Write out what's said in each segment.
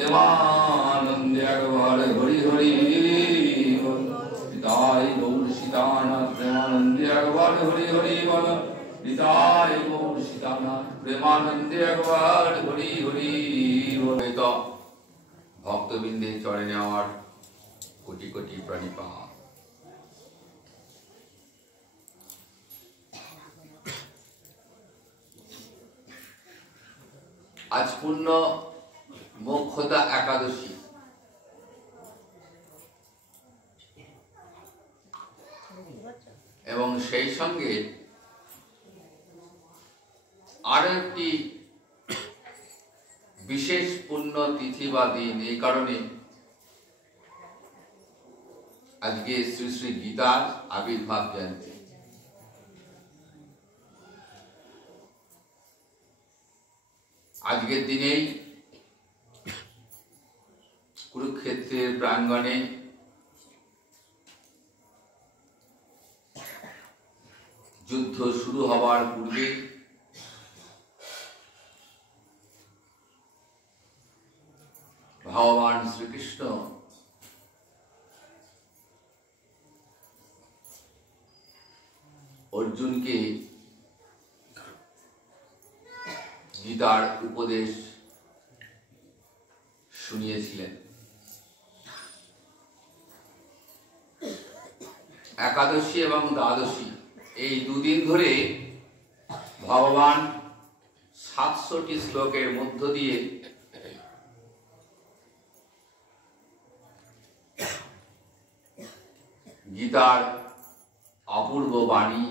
प्रेमानंदे अगवार हरि हरि बोल निताय गौर सीतानाथ प्रेमानंदे अगवार हरि हरि बोल निताय गौर सीतानाथ प्रेमानंदे अगवार हरि हरि बोल। तो भक्तबिंदे चरणे आमार कोटि कोटि प्रणिपात। आज पूर्ण मोक्षदा एकादशी एवं सेई संगे आरो एकटी विशेष पुण्य तिथि बा दिन। এই কারণে আজকে শ্রী শ্রী গীতার আবির্ভাব জয়ন্তী। আজকের দিনেই কুরুক্ষেত্রের প্রাঙ্গণে যুদ্ধ শুরু হওয়ার পূর্বে ভগবান শ্রীকৃষ্ণ অর্জুনকে গীতার উপদেশ শুনিয়েছিলেন। একাদশী এবং দ্বাদশী এই দুদিন ধরে ভগবান 700টি শ্লোকের মধ্য দিয়ে গীতার অপূর্ব বাণী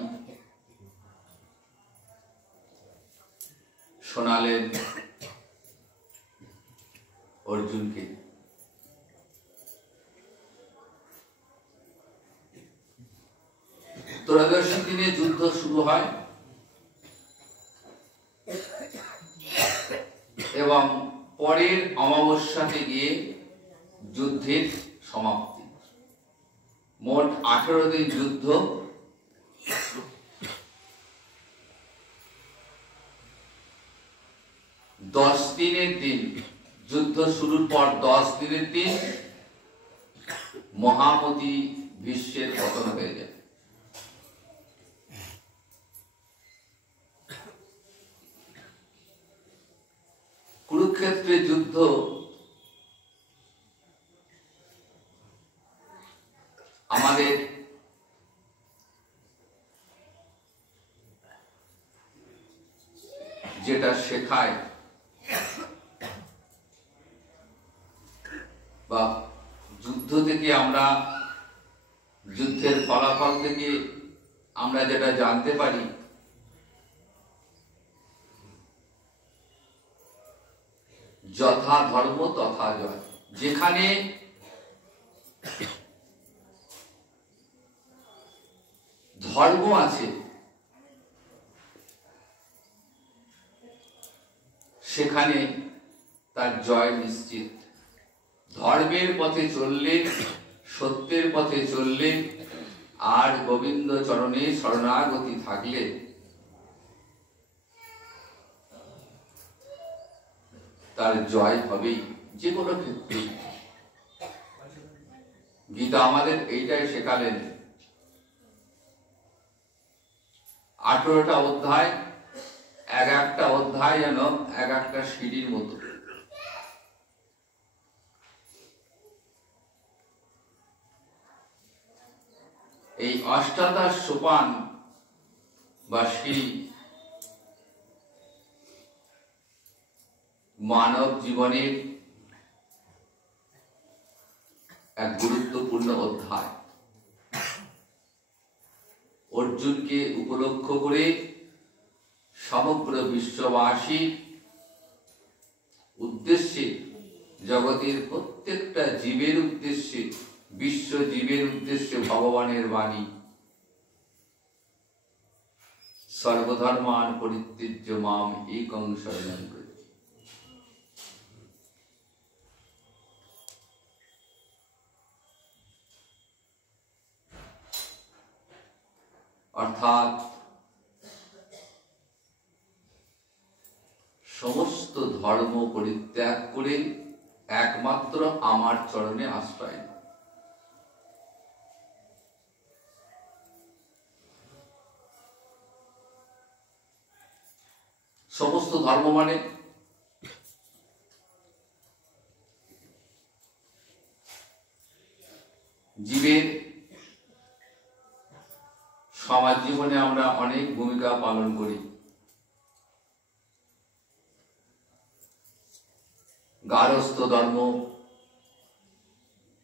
শোনালেন অর্জুনকে। ত্রয়োদশী দিনে যুদ্ধ শুরু হয় এবং পরের অমাবস্যাতে গিয়ে যুদ্ধের সমাপ্তি। মোট 18 দিন যুদ্ধ। 10 দিনের দিন যুদ্ধ শুরুর পর 10 দিনের দিন মহামতি ভীষ্মের পতন হয়ে যায়। কুরুক্ষেত্রের যুদ্ধ আমাদের যেটা শেখায় বা যুদ্ধ থেকে আমরা যুদ্ধের ফলাফল থেকে আমরা যেটা জানতে পারি, যথা ধর্ম তথা জয়। যেখানে ধর্ম আছে সেখানে তার জয় নিশ্চিত। ধর্মের পথে চললে, সত্যের পথে চললে আর গোবিন্দ চরণে শরণাগতি থাকলে তার জয় হবেই যে কোনো ক্ষেত্রে। গীতা আমাদের এইটাই শেখালেন। 18টা অধ্যায়, এক একটা অধ্যায় যেন এক একটা সিঁড়ির মতো। এই অষ্টাদশ সোপান বা সিঁড়ি মানব জীবনের এক গুরুত্বপূর্ণ অধ্যায়। অর্জুনকে উপলক্ষ করে সমগ্র বিশ্ববাসী উদ্দেশ্যে, জগতের প্রত্যেকটা জীবের উদ্দেশ্যে, বিশ্ব জীবের উদ্দেশ্যে ভগবানের বাণী, সর্বধর্মান পরিত্যজ্য মাম একং শরণং ব্রজ। অর্থাৎ সমস্ত ধর্ম পরিত্যাগ করে একমাত্র আমার চরণে আশ্রয়। সমস্ত ধর্ম মানে জীবের সমাজ জীবনে আমরা অনেক ভূমিকা পালন করি। গার্হস্থ্য ধর্ম,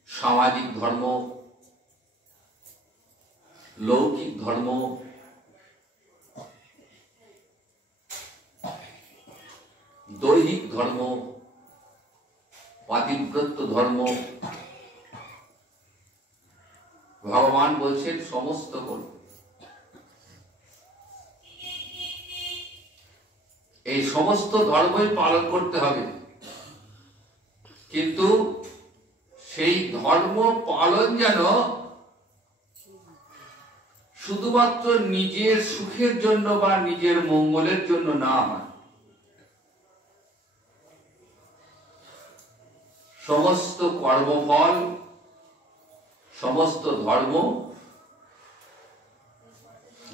সামাজিক ধর্ম, লৌকিক ধর্ম, দৈহিক ধর্ম, পাতিব্রত্য ধর্ম। ভগবান বলছেন সমস্ত কর্ম। এই সমস্ত ধর্মই পালন করতে হবে, কিন্তু সেই ধর্ম পালন যেন শুধুমাত্র নিজের সুখের জন্য বা নিজের মঙ্গলের জন্য না হয়। সমস্ত কর্মফল, সমস্ত ধর্ম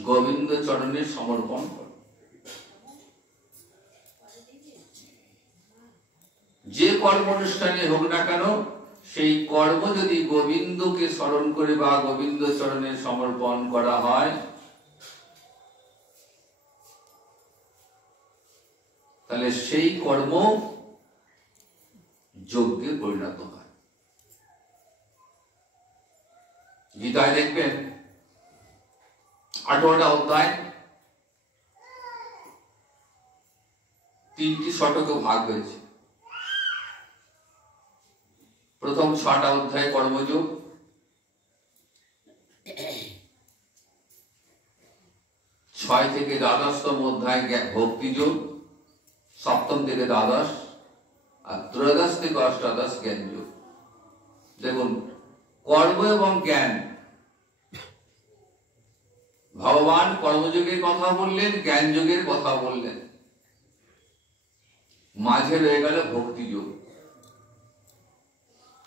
গোবিন্দ চরণে সমর্পণ করে। যে কর্ম অনুষ্ঠানে হোক না কেন, সেই কর্ম যদি গোবিন্দকে স্মরণ করে বা গোবিন্দ চরণে সমর্পণ করা হয়, তাহলে সেই কর্ম যজ্ঞে পরিণত হয়। গীতায় দেখবেন 18টা অধ্যায় 3টি শতকে ভাগ হয়েছে। প্রথম 6টা অধ্যায় কর্মযোগ, 6 থেকে দ্বাদশতম অধ্যায় ভক্তিযোগ, 7ম থেকে দ্বাদশ, আর 13 থেকে 18 জ্ঞান যোগ। দেখুন, কর্ম এবং জ্ঞান, ভগবান কর্মযোগের কথা বললেন, জ্ঞান যোগের কথা বললেন, মাঝে রয়ে গেল ভক্তিযোগ।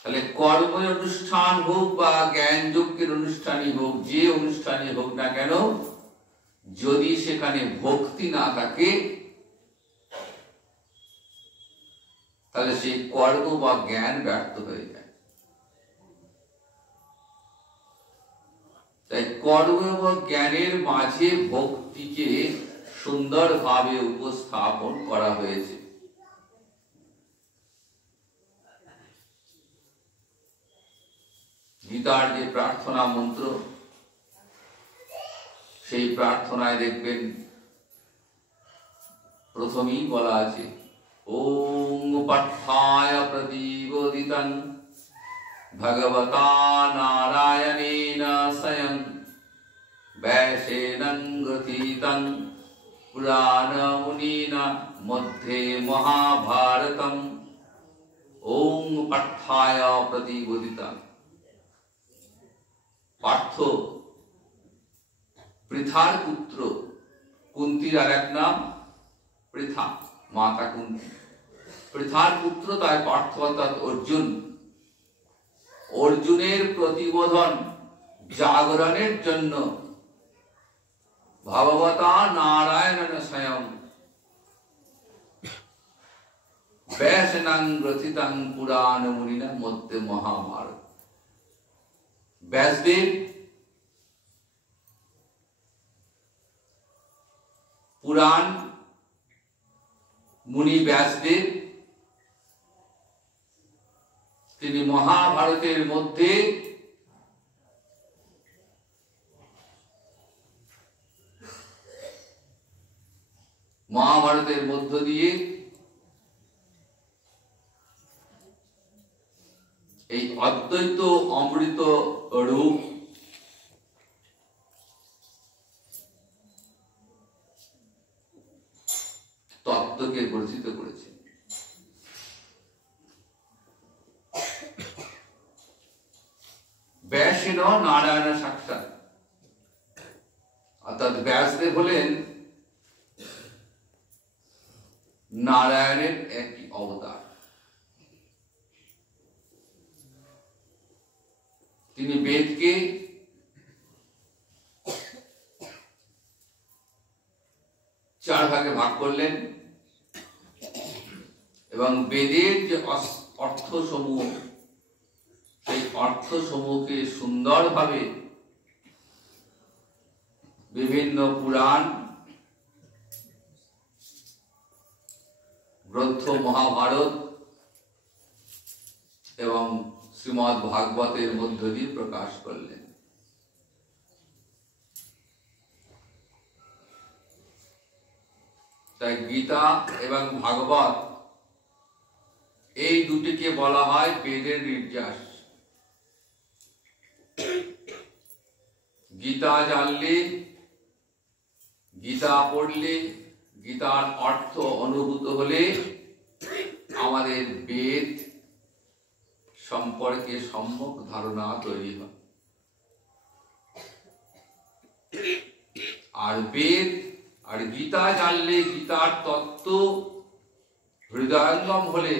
তাহলে কর্ম অনুষ্ঠান হোক বা জ্ঞান যজ্ঞের অনুষ্ঠানই হোক, যে অনুষ্ঠানই হোক না কেন, যদি সেখানে ভক্তি না থাকে, তাহলে সেই কর্ম বা জ্ঞান ব্যর্থ হয়ে যায়। তাই কর্ম এবং জ্ঞানের মাঝে ভক্তিকে সুন্দরভাবে উপস্থাপন করা হয়েছে। গীতার যে প্রার্থনা মন্ত্র, সেই প্রার্থনায় দেখবেন প্রথমেই বলা আছে, ওং পাঠায় প্রতিবোদিতং ভগবতা নারায়ণেন স্বয়ং ব্যাসেন গ্রথিতং পুরাণ মুনিনা মধ্যে মহাভারতম। ওং পাঠায় প্রতিবোদিতং। পার্থ পৃথার পুত্র, কুন্তির আর এক নাম পৃথা, মাতা কুন্তি। পৃথার পুত্র তাই পার্থ অর্থাৎ অর্জুন। অর্জুনের প্রতিবোধন জাগরণের জন্য ভগবতা নারায়ণেন স্বয়ং ব্যাসেন গ্রথিতং পুরাণ মুনিনা মধ্যে মহাভারত। ব্যাসদেব পুরাণ মুনি ব্যাসদেব, তিনি মহাভারতের মধ্যে মধ্য দিয়ে এই অদ্বৈত অমৃত রূপ তত্ত্বকে গ্রথিত করেছে। ব্যাসেন নারায়ণ সাক্ষাৎ, অর্থাৎ ব্যাসদেব হলেন নারায়ণের একটি অবতার। তিনি বেদকে চার ভাগে ভাগ করলেন এবং বেদের যে অর্থ সমূহ, সেই অর্থ সমূহকে সুন্দরভাবে বিভিন্ন পুরাণ গ্রন্থ, মহাভারত এবং শ্রীমদ্ ভাগবতের মধ্য দিয়ে প্রকাশ করলেন। তাই গীতা এবং ভাগবত এই দুটিকে বলা হয় বেদের নির্যাস। গীতা জানলে, গীতা পড়লে, গীতার অর্থ অনুভূত হলে আমাদের বেদ সম্পর্কে সম্যক ধারণা তৈরি হয়। আর বেদ আর গীতা জানলে, গীতার তত্ত্ব হৃদয়ঙ্গম হলে,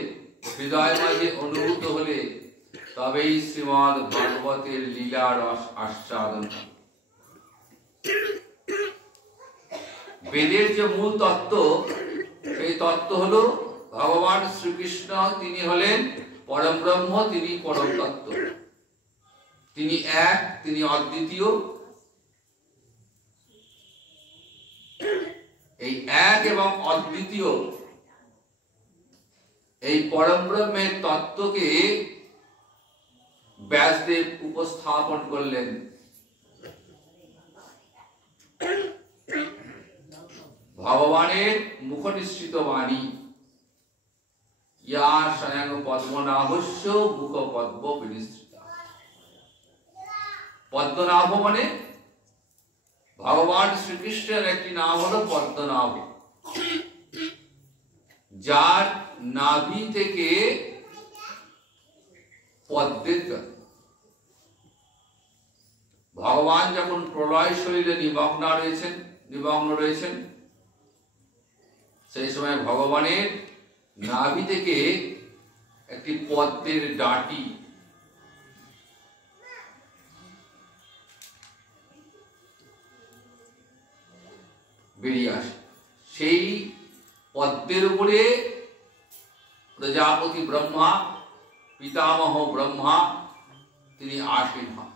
হৃদয় মাঝে অনুভূত হলে তবেই শ্রীমদ্ ভাগবতের লীলা রস আস্বাদন। বেদের যে মূল তত্ত্ব, সেই তত্ত্ব হলো ভগবান শ্রীকৃষ্ণ, তিনি হলেন পরম ব্রহ্ম, তিনি পরম তত্ত্ব, তিনি এক, তিনি অদ্বিতীয়। এই এক এবং অদ্বিতীয় এই পরম ব্রহ্মের তত্ত্বকে ব্যাসদেব উপস্থাপন করলেন ভগবানের মুখনিসৃত বাণী, ইয়া স্বয়ং পদ্মনাভস্য মুখ পদ্ম বিনিসৃতা। পদ্মনাভ মানে ভগবান শ্রীকৃষ্ণের একটি নাম হলো পদ্মনাভ, যার নাভি থেকে পদ্মের জন্ম। ভগবান যখন প্রলয় শরীরে নিমগ্ন রয়েছেন, সেই সময় ভগবানের নাভি থেকে একটি পদ্মের ডাঁটি বেরিয়ে আসে। সেই পদ্মের উপরে প্রজাপতি ব্রহ্মা, পিতামহ ব্রহ্মা, তিনি আসীন হন।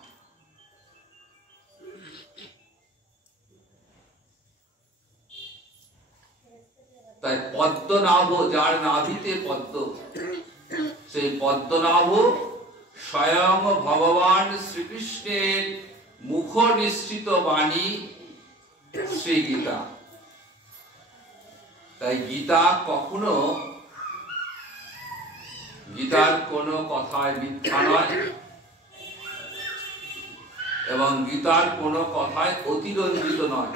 তাই পদ্মনাভ, যার নাভিতে পদ্ম, সেই পদ্মনাভ স্বয়ং ভগবান শ্রীকৃষ্ণের মুখ নিঃসৃত বাণী শ্রী গীতা। তাই গীতা কখনো, গীতার কোনো কথায় মিথ্যা নয় এবং গীতার কোনো কথায় অতিরঞ্জিত নয়।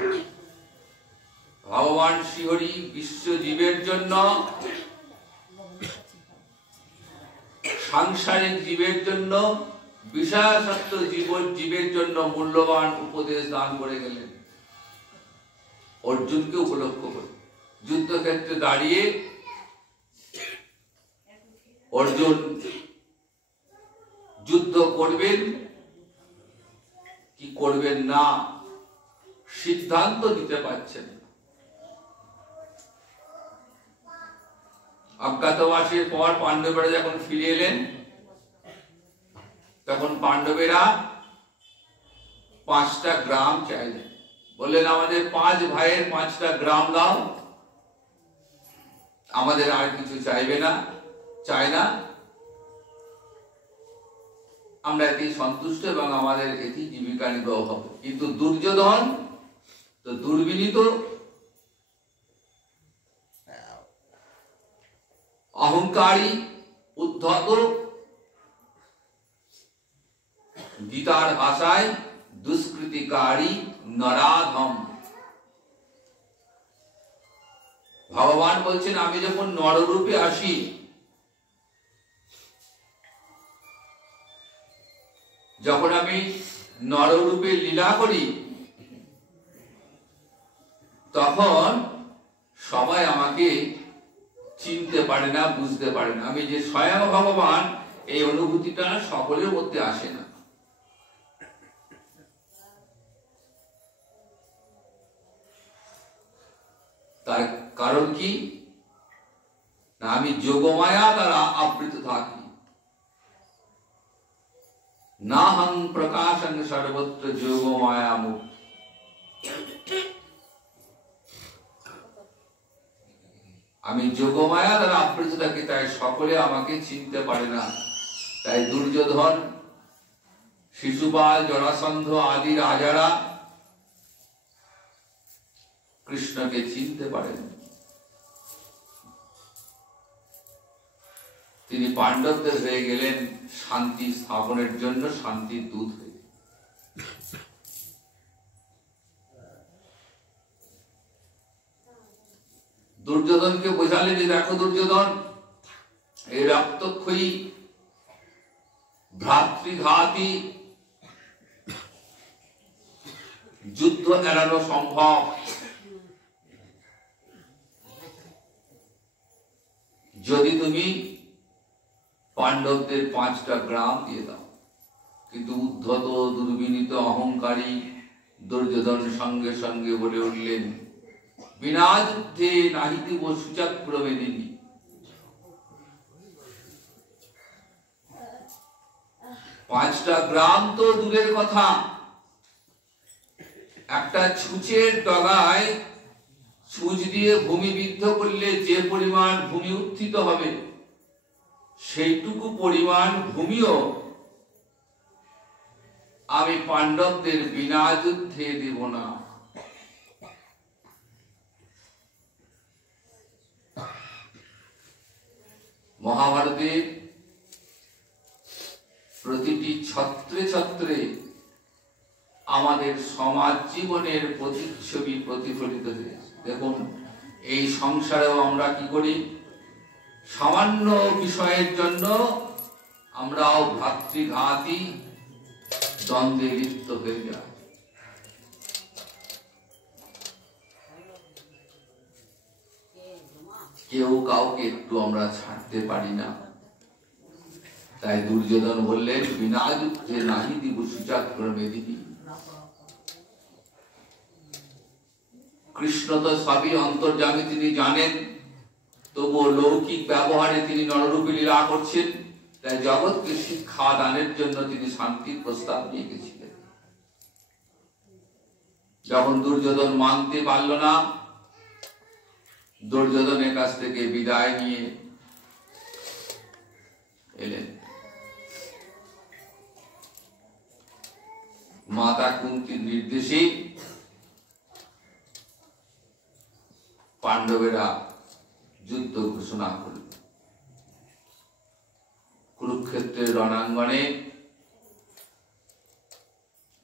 ভগবান শ্রীহরি বিশ্বজীবের জন্য, সাংসারিক জীবের জন্য, বিষয়াসক্ত জীবের জন্য মূল্যবান উপদেশ দান করে গেলেন অর্জুনকে উপলক্ষ করে। যুদ্ধক্ষেত্রে দাঁড়িয়ে অর্জুন যুদ্ধ করবেন কি করবেন না সিদ্ধান্ত দিতে পারছেন। অজ্ঞাতবাসের পর পাণ্ডবেরা যখন ফিরে এলেন, তখন পাণ্ডবেরা 5টা গ্রাম চাইলেন। বললেন, আমাদের 5 ভাইয়ের 5টা গ্রাম দাও, আমাদের আর কিছু চাই না, আমরা এতেই সন্তুষ্ট এবং আমাদের এতেই জীবিকা নির্বাহ হবে। কিন্তু দুর্যোধন তো দুর্বিনীত, অহংকারী, উদ্ধত, গীতার ভাষায় দুষ্কৃতিকারী, নরাধম। ভগবান বলছেন, আমি যখন নররূপে আসি, যখন আমি নররূপে লীলা করি, তখন সবাই আমাকে চিনতে পারে না, বুঝতে পারে না। আমি যে স্বয়ং ভগবান, এই অনুভূতিটা সকলের মধ্যে আসে না। তার কারণ কি না, আমি যোগমায়া দ্বারা আবৃত থাকি। না হং প্রকাশং সর্বত্র যোগমায়া মুখ। আমি যোগমায়া দ্বারা আবৃত থাকি, তাই সকলে আমাকে চিনতে পারে না। তাই দুর্যোধন, শিশুপাল, জরাসন্ধ আদি রাজারা কৃষ্ণকে চিনতে পারেন। তিনি পাণ্ডবদের হয়ে গেলেন শান্তি স্থাপনের জন্য শান্তির দূত হয়ে। দুর্যোধনকে বোঝালেন যে দেখো দুর্যোধন, এই রক্তক্ষয়ী ভ্রাতৃঘাতী যুদ্ধ এড়ানো সম্ভব। যদি তুমি পাণ্ডবদের 5টা গ্রাম দিয়ে দাও। কিন্তু উদ্ধত দুর্বিনীত অহংকারী দুর্যোধন সঙ্গে সঙ্গে বলে উঠলেন, বিনা যুদ্ধে নাহি দিব সুচক্র মেদিনী। পাঁচটা গ্রাম তো দূরের কথা, একটা ছুঁচের ডগায় ছুঁচ দিয়ে ভূমি বিদ্ধ করলে যে পরিমাণ ভূমি উত্থিত হবে, সেইটুকু পরিমাণ ভূমিও আমি পাণ্ডবদের বিনা যুদ্ধে দেব না। মহাভারতের প্রতিটি ছত্রে ছত্রে আমাদের সমাজ জীবনের প্রতিচ্ছবি প্রতিফলিত হয়েছে। দেখুন, এই সংসারেও আমরা কি করি, সামান্য বিষয়ের জন্য আমরাও ভ্রাতৃঘাতী দ্বন্দ্বে লিপ্ত হয়ে যাই। কেউ কাউকে একটু আমরা ছাড়তে পারি না। তাই দুর্যোধন বললেন, বিনা যুদ্ধে নাহি দিব সুচক্র মেদিনী। কৃষ্ণ তো সবই অন্তর্যামী, তিনি জানেন, তবুও লৌকিক ব্যবহারে তিনি নররূপে লীলা করছেন। তাই জগৎকে শিক্ষা দানের জন্য তিনি শান্তির প্রস্তাব নিয়ে গেছিলেন। যখন দুর্যোধন মানতে পারল না, দুর্যোধনের কাছ থেকে বিদায় নিয়ে এলেন। মাতা কুন্তির নির্দেশে পাণ্ডবেরা যুদ্ধ ঘোষণা করল। কুরুক্ষেত্রের রণাঙ্গনে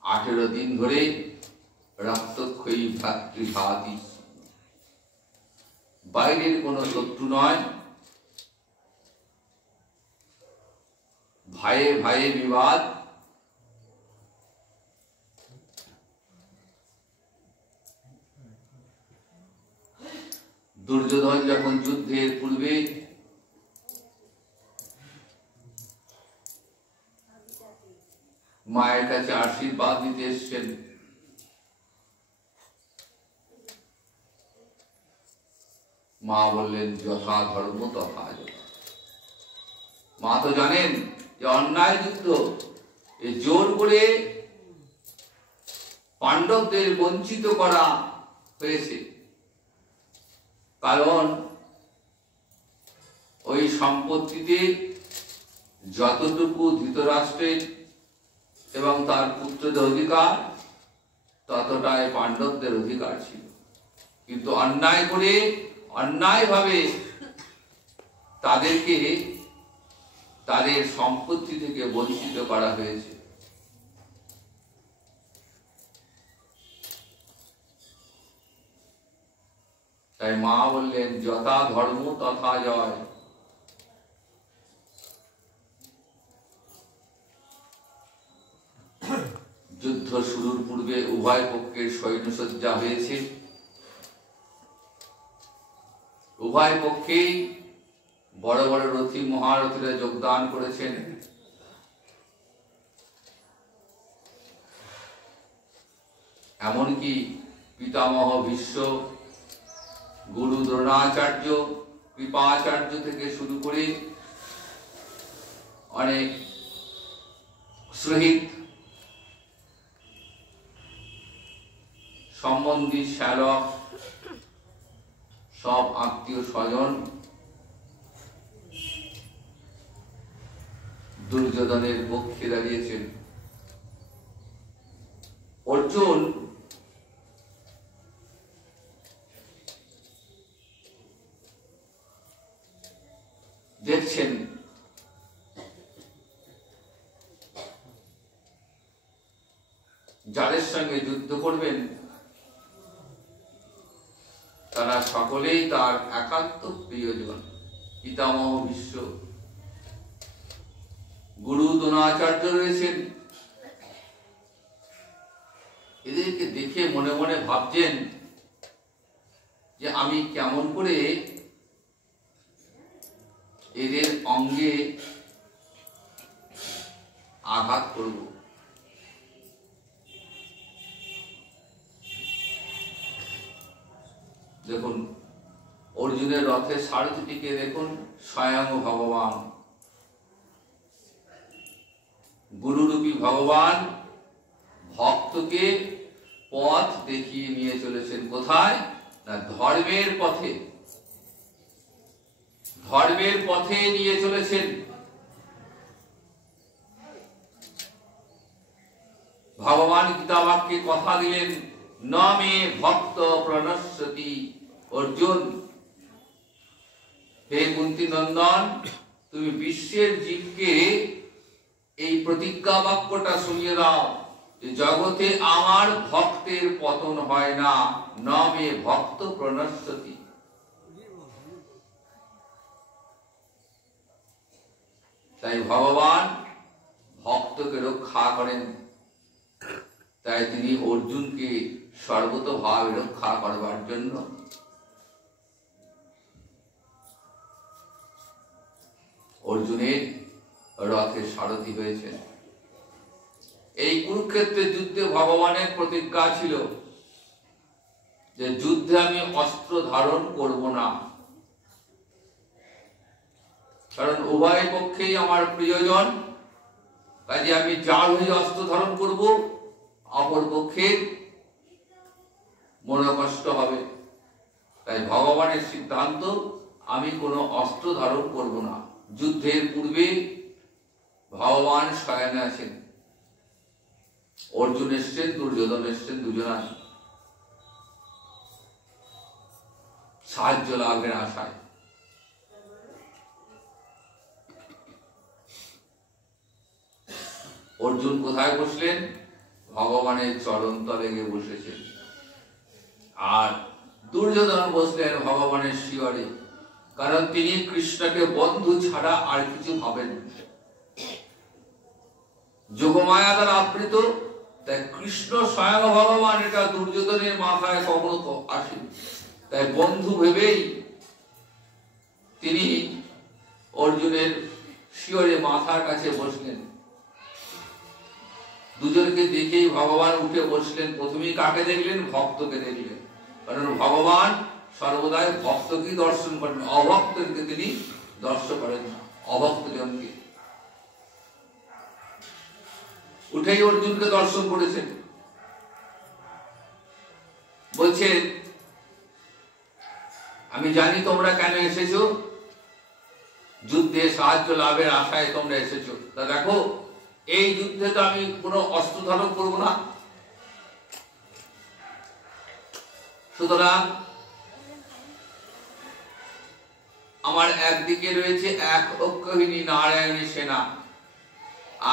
18 দিন ধরে রক্তক্ষয়ী ভ্রাতৃঘাতী, বাইরের কোন শত্রু নয়, ভাইয়ে ভাইয়ে বিবাদ। দুর্যোধন যখন যুদ্ধের পূর্বে মায়ের কাছে আশীর্বাদ দিতে এসছেন, মা বললেন, যথা ধর্ম তথা যথা। মা তো জানেন যে অন্যায় যুদ্ধ, এই জোর করে পাণ্ডবদের বঞ্চিত করা হয়েছে। কারণ ওই সম্পত্তিতে যতটুকু ধৃতরাষ্ট্রের এবং তার পুত্রদের অধিকার, ততটাই পাণ্ডবদের অধিকার ছিল। কিন্তু অন্যায় করে, অন্যায়ভাবে তাদেরকে তাদের সম্পত্তি থেকে বঞ্চিত করা হয়েছে। তাই মা বললেন, যথা ধর্ম তথা জয়। যুদ্ধ শুরুর পূর্বে উভয় পক্ষের সৈন্যসজ্জা হয়েছে। উভয় পক্ষেই বড় বড় রথী মহারথীরা যোগদান করেছেন। এমনকি পিতামহ ভীষ্ম, গুরু দ্রোণাচার্য, কৃপাচার্য থেকে শুরু করে অনেক শহীদ সম্বন্ধী, শ্যালক, সব আত্মীয় স্বজন দুর্যোধনের পক্ষে দাঁড়িয়েছেন। অর্জুন দেখছেন যাদের সঙ্গে যুদ্ধ করবেন তারা সকলেই তার একান্ত প্রিয়জন। পিতামহ ভীষ্ম, গুরু দ্রোণাচার্য রয়েছেন। এদেরকে দেখে মনে মনে ভাবছেন যে আমি কেমন করে এদের অঙ্গে আঘাত করব। দেখুন অর্জুনের রথের সারথিটিকে দেখুন, স্বয়ং ভগবান, গুরুরূপী ভগবান ভক্তকে পথ দেখিয়ে নিয়ে চলেছেন। কোথায়? না ধর্মের পথে, ধর্মের পথে নিয়ে চলেছেন। ভগবান গীতা বাক্যে কথা দিলেন, ন মে ভক্ত প্রণশ্যতি। অর্জুন, হে কুন্তী নন্দন, তুমি বিশ্বের জীবকে এই প্রতিজ্ঞা বাক্যটা শুনিয়ে দাও যে জগতে আমার ভক্তের পতন হয় না, ন মে ভক্ত প্রণশ্যতি। তাই ভগবান ভক্তকে রক্ষা করেন, তাই তিনি অর্জুনকে সর্বতোভাবে রক্ষা করবার জন্য অর্জুনের রথের সারথি হয়েছে। এই কুরুক্ষেত্রের যুদ্ধে ভগবানের প্রতিজ্ঞা ছিল যে যুদ্ধে আমি অস্ত্র ধারণ করব না, কারণ উভয় পক্ষেই আমার প্রিয়জন। কাজে আমি জাল হয়ে অস্ত্র ধারণ করব, অপর পক্ষের মনোকষ্ট হবে। তাই ভগবানের সিদ্ধান্ত, আমি কোনো অস্ত্র ধারণ করব না। যুদ্ধের পূর্বে ভগবান শয়নে আছেন, অর্জুন এসছেন, দুর্যোধন এসছেন, দুজনাই সাহায্য লাভের আশায়। অর্জুন কোথায় বসলেন? ভগবানের চরণ তলে গিয়ে বসেছেন। আর দুর্যোধন বসলেন ভগবানের শিয়রে, কারণ তিনি কৃষ্ণকে বন্ধু ছাড়া আর কিছু ভাবেন। যোগমায়া দ্বারা আবৃত, তাই কৃষ্ণ স্বয়ং ভগবান, এটা দুর্যোধনের মাথায় কখনো আসেনি। তাই বন্ধু ভেবেই তিনি অর্জুনের শিয়রে মাথার কাছে বসলেন। দুজনকে দেখেই ভগবান উঠে বসলেন। প্রথমেই কাকে দেখলেন? ভক্তকে দেখলেন, কারণ ভগবান সর্বদাই ভক্তকেই দর্শন করেন, অভক্তকে তিনি দর্শন করেন না। অভক্তজনকে উঠেই অর্জুনকে দর্শন করেছেন। বলছেন, আমি জানি তোমরা কেন এসেছো, যুদ্ধে সাহায্য লাভের আশায় তোমরা এসেছো। তা দেখো, এই যুদ্ধে তো আমি কোনো অস্ত্র ধারণ করব না, সুতরাং আমার একদিকে রয়েছে এক অক্ষৌহিনী নারায়ণী সেনা,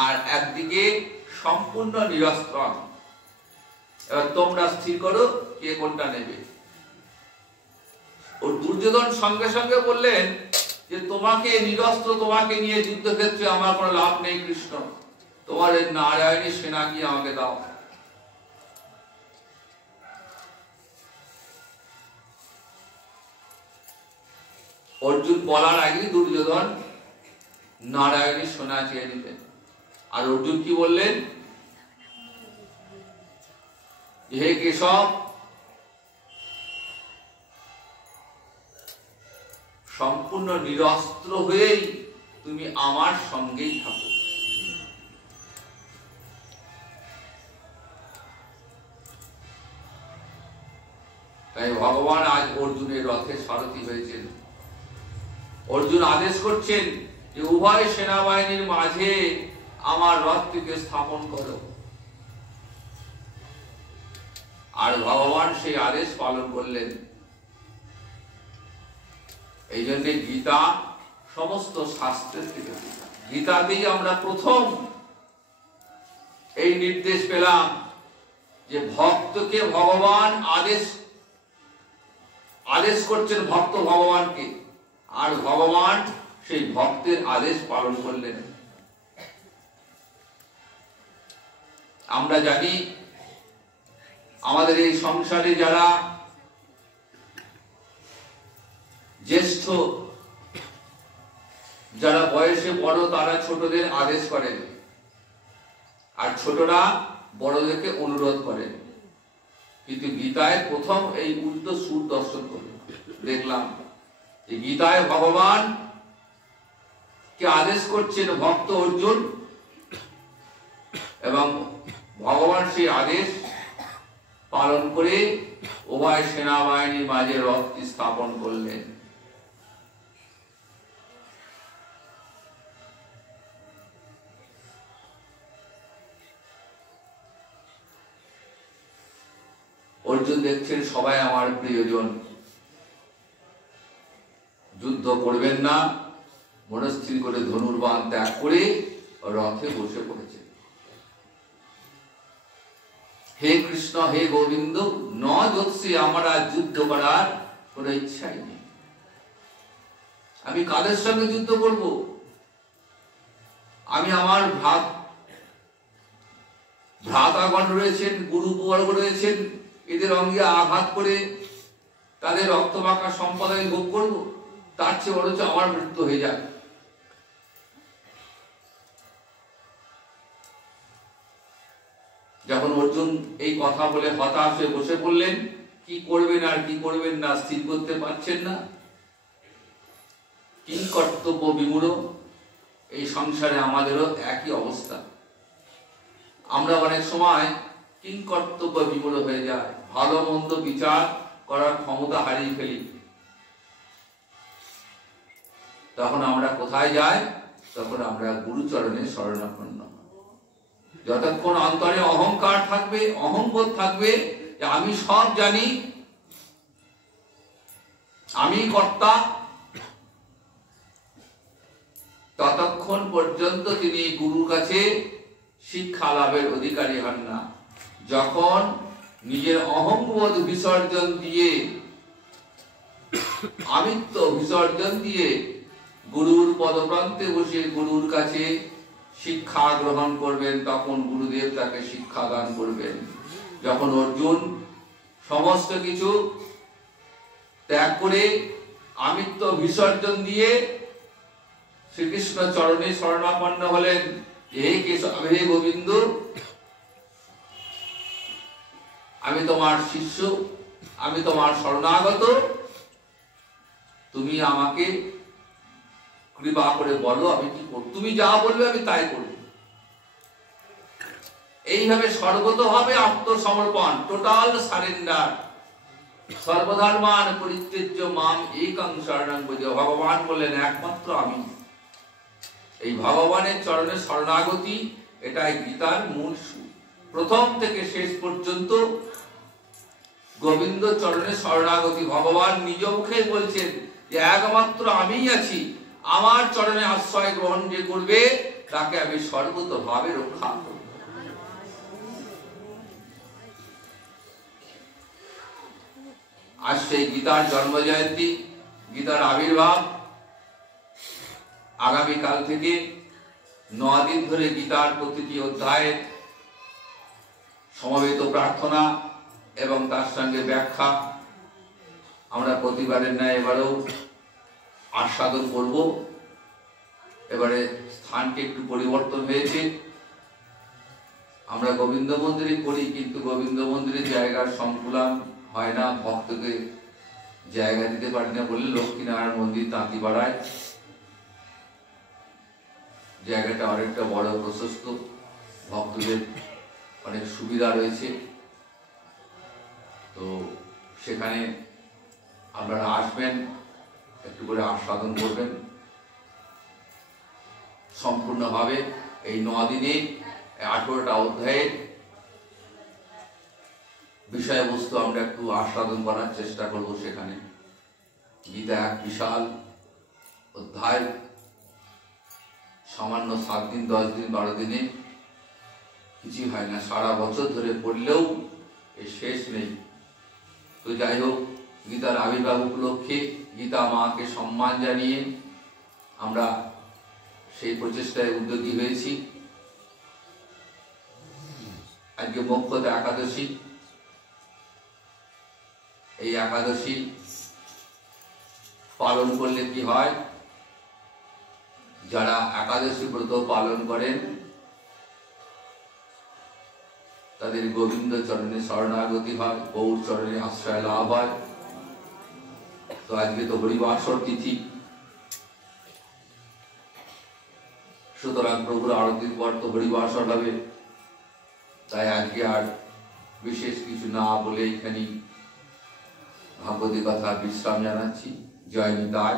আর একদিকে সম্পূর্ণ নিরস্ত্র। এবার তোমরা স্থির করো কে কোনটা নেবে। ও দুর্যোধন সঙ্গে সঙ্গে বললেন যে তোমাকে নিরস্ত্র, তোমাকে নিয়ে যুদ্ধক্ষেত্রে আমার কোনো লাভ নেই কৃষ্ণ, তোমার এই নারায়ণী সেনা কি আমাকে দাও। অর্জুন বলার আগে দুর্যোধন নারায়ণী সেনা চেয়ে নিলেন। আর অর্জুন কি বললেন? হে কেশব, সম্পূর্ণ নিরস্ত্র হয়েই তুমি আমার সঙ্গেই থাকো। তাই ভগবান আজ অর্জুনের রথে সারথি হয়েছেন। অর্জুন আদেশ করছেন যে উভয় সেনাবাহিনীর মাঝে আমার রথটিকে স্থাপন করো। আর ভগবান সেই আদেশ পালন করলেন। এই জন্য গীতা সমস্ত শাস্ত্রের থেকে, গীতাতেই আমরা প্রথম এই নির্দেশ পেলাম যে ভক্তকে ভগবান আদেশ করছেন, ভক্ত ভগবানকে, আর ভগবান সেই ভক্তের আদেশ পালন করলেন। আমরা জানি আমাদের এই সংসারে যারা জ্যেষ্ঠ, যারা বয়সে বড়, তারা ছোটদের আদেশ করেন, আর ছোটরা বড়দেরকে অনুরোধ করেন। কিন্তু গীতায় প্রথম এই উল্টো সুর দর্শন করলাম, দেখলাম যে গীতায় ভগবান কে আদেশ করছেন ভক্ত অর্জুন, এবং ভগবান সেই আদেশ পালন করে উভয় সেনাবাহিনীর মাঝে রথটি স্থাপন করলেন। অর্জুন দেখছেন সবাই আমার প্রিয়জন, যুদ্ধ করবেন না, মনস্থির করে ধনুর্বাণ ত্যাগ করে রথে বসে পড়েছে। হে কৃষ্ণ, হে গোবিন্দ, ন যোৎসি, আমার আর যুদ্ধ করার কোন ইচ্ছাই নেই। আমি কাদের সঙ্গে যুদ্ধ করব? আমি আমার ভ্রাতাগণ রয়েছেন, গুরুবর্গ রয়েছেন, এদের অঙ্গে আঘাত করে তাদের রক্তমাখা সম্পদ আমি ভোগ করব? তার চেয়ে বরঞ্চ আমার মৃত্যু হয়ে যাক। যখন অর্জুন এই কথা বলে হতাশ হয়ে বসে পড়লেন, কি করবেন আর কি করবেন না স্থির করতে পারছেন না, কি কর্তব্য বিমূঢ়। এই সংসারে আমাদেরও একই অবস্থা। আমরা অনেক সময় কিং কর্তব্য বিমূঢ় হয়ে যায়, ভালো মন্দ বিচার করার ক্ষমতা হারিয়ে ফেলি। তখন আমরা কোথায় যাই? তখন আমরা গুরুচরণে শরণাপন্ন। যতক্ষণ অন্তরে অহংকার থাকবে, অহংবোধ থাকবে যে আমি সব জানি, আমি কর্তা, ততক্ষণ পর্যন্ত তিনি গুরুর কাছে শিক্ষা লাভের অধিকারী হন না। যখন নিজের অহংবোধ বিসর্জন দিয়ে, আমিত্ব বিসর্জন দিয়ে গুরুর পদপ্রান্তে বসে গুরুর কাছে শিক্ষা গ্রহণ করবেন, তখন গুরুদেব তাকে শিক্ষা দান করবেন। যখন অর্জুন সমস্ত কিছু ত্যাগ করে আমিত্ব বিসর্জন দিয়ে শ্রীকৃষ্ণ চরণে শরণাপন্ন হলেন, হে কেশব, হে গোবিন্দ, আমি তোমার শিষ্য, আমি তোমার শরণাগত, তুমি আমাকে কৃপা করে বলো আমি কি করব, তুমি যা বলবে আমি তাই করব। এইভাবে সর্বতোভাবে আত্মসমর্পণ, টোটাল সারেন্ডার, সর্বধর্মান পরিত্যজ্য মাম একং শরণং ভজ। ভগবান বললেন একমাত্র আমি। এই ভগবানের চরণে শরণাগতি, এটাই গীতার মূল সুর। প্রথম থেকে শেষ পর্যন্ত গোবিন্দ চরণে শরণাগতি। ভগবান নিজ মুখে বলছেন যে একমাত্র আমিই আছি, আমার চরণে আশ্রয় গ্রহণ যে করবে তাকে আমি সর্বতোভাবে রক্ষা করব। আজ সেই গীতার জন্ম জয়ন্তী, গীতার আবির্ভাব। আগামীকাল থেকে 9 দিন ধরে গীতার প্রতিটি অধ্যায়ে সমবেত প্রার্থনা এবং তার সঙ্গে ব্যাখ্যা আমরা প্রতিবারের ন্যায় এবারেও আস্বাদন করব। এবারে স্থানটি একটু পরিবর্তন হয়েছে। আমরা গোবিন্দ মন্দিরে করি, কিন্তু গোবিন্দ মন্দিরের জায়গার সংকুলান হয় না, ভক্তকে জায়গা দিতে পারি না বলে লক্ষ্মীনারায়ণ মন্দির তাঁতিপাড়ায় জায়গাটা অনেকটা বড়, প্রশস্ত, ভক্তদের অনেক সুবিধা রয়েছে। তো সেখানে আপনারা আসবেন, একটু করে আস্বাদন করবেন সম্পূর্ণভাবে। এই 9 দিনে 18টা অধ্যায়ের বিষয়বস্তু আমরা একটু আস্বাদন করার চেষ্টা করব। সেখানে গীতা এক বিশাল অধ্যায়, সামান্য 7 দিন 10 দিন 12 দিনে কিছুই হয় না, সারা বছর ধরে পড়লেও এর শেষ নেই। তো যাই হোক, গীতার আবির্ভাব উপলক্ষে গীতা মাকে সম্মান জানিয়ে আমরা সেই প্রচেষ্টায় উদ্যোগী হয়েছি। আজকে মোক্ষদা একাদশী। এই একাদশী পালন করলে কি হয়, যারা একাদশী ব্রত পালন করেন তাদের গোবিন্দ চরণে শরণাগতি হয়, গৌর চরণে আশ্রয় লাভ হয়। তো আজকে তো হরিবাসর তিথি, সুতরাং প্রভুর আরতির পর তো হরিবাসর হবে। তাই আজকে আর বিশেষ কিছু না বলে এখানে ভাগবতী কথা বিশ্রাম জানাচ্ছি। জয় নিতাই,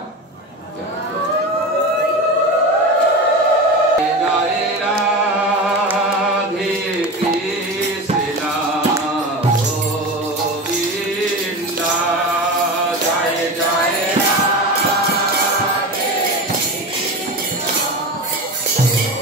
জয় জয় রাধে কৃষ্ণ গোবিন্দ, জয় জয় রাধে কৃষ্ণ রাধে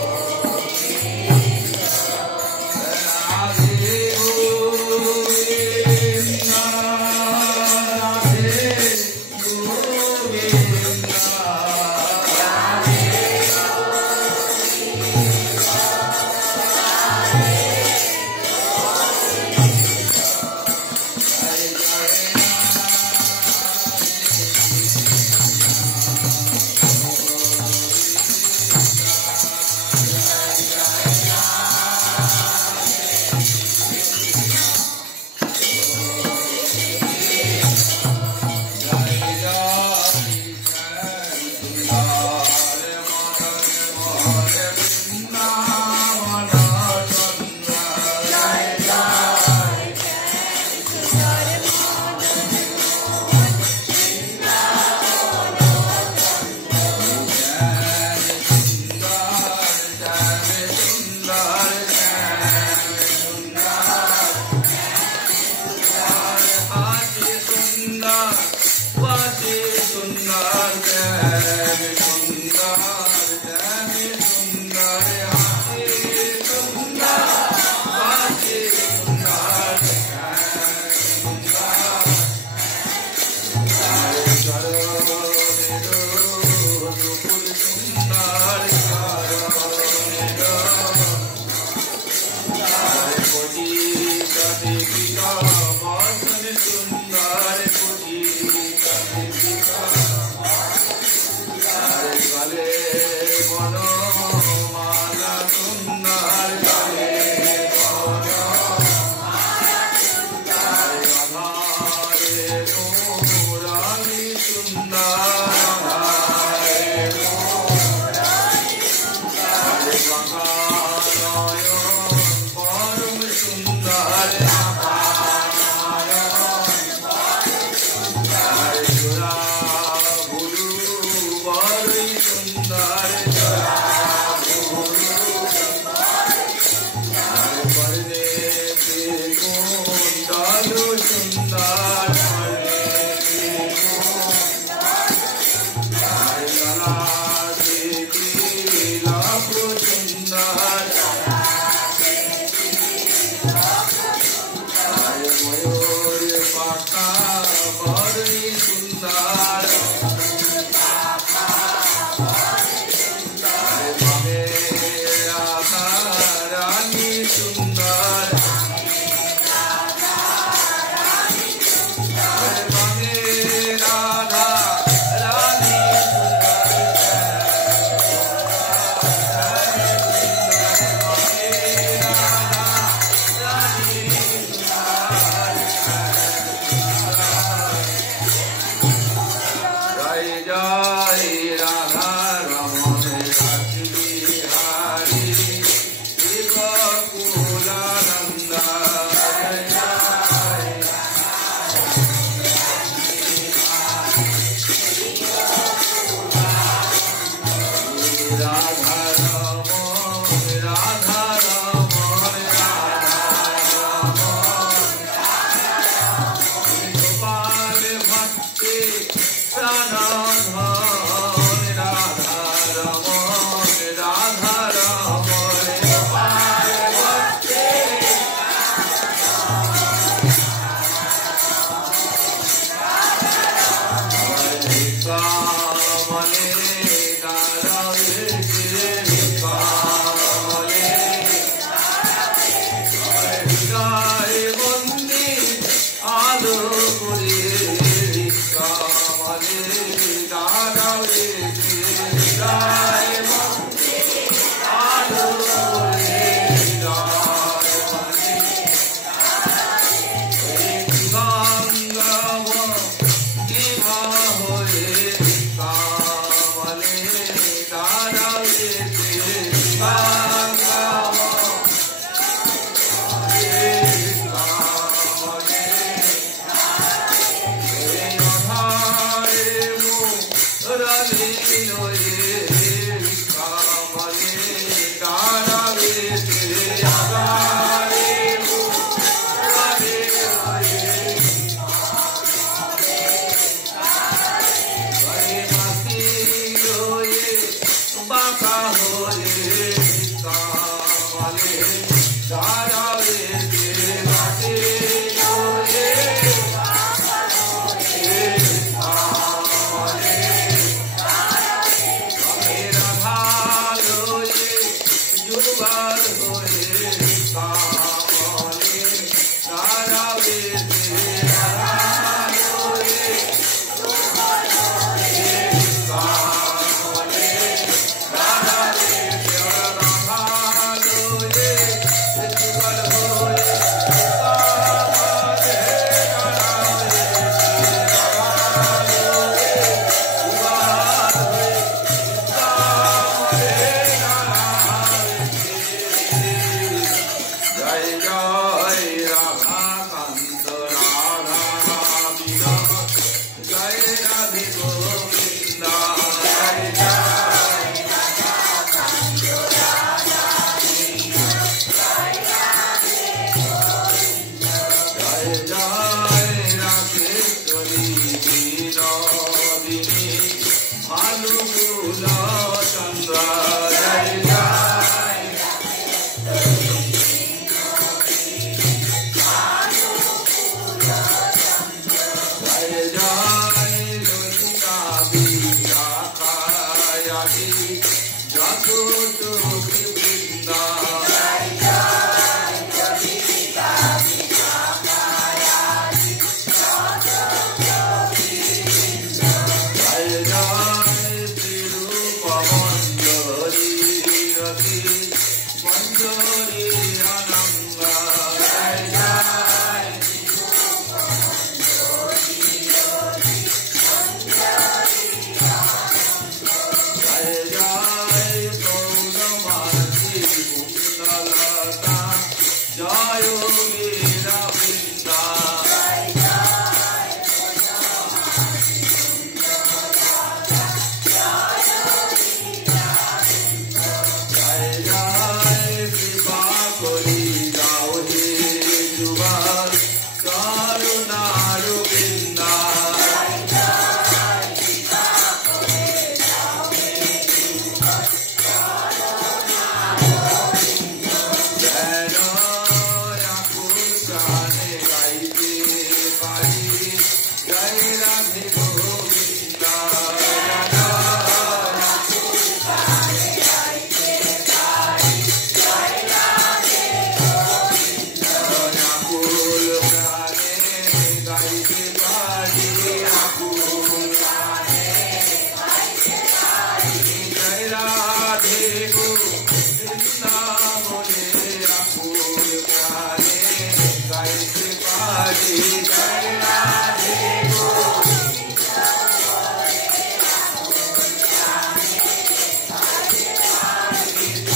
গোবিন্দ, রাধে গোবিন্দ,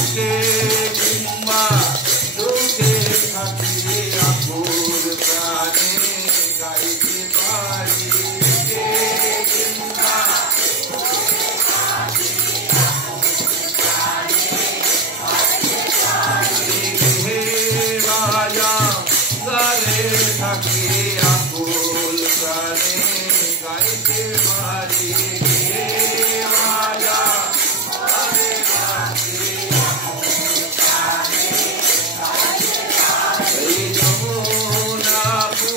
সুখে কিংবা দুঃখে থাকি আকুল প্রাণে গাইতে পারি সুখে কিংবা থাকি আকুল প্রাণে গাইতে পারি হে রাজা গানে থাকি এই যমুনাপু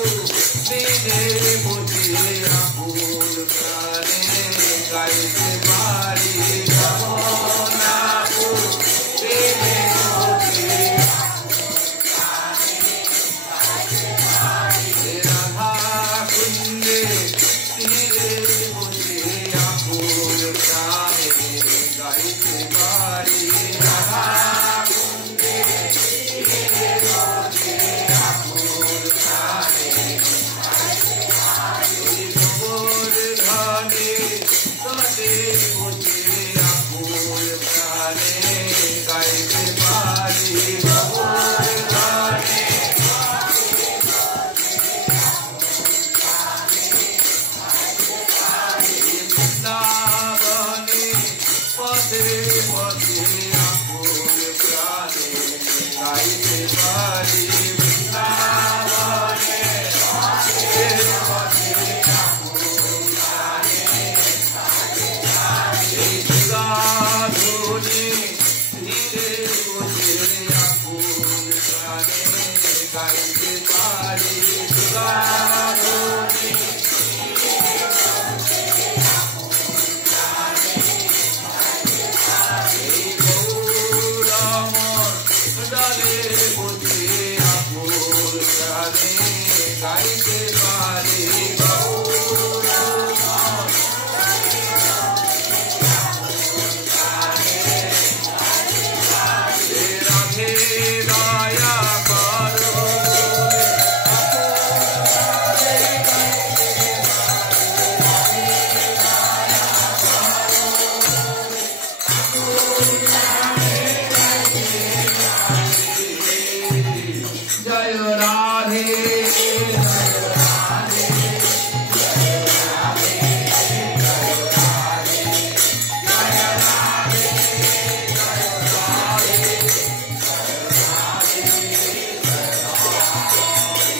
দিনে বুঝি আকুল প্রাণে গাইতে পারি যমুনাপু দিনে বুঝি Dale,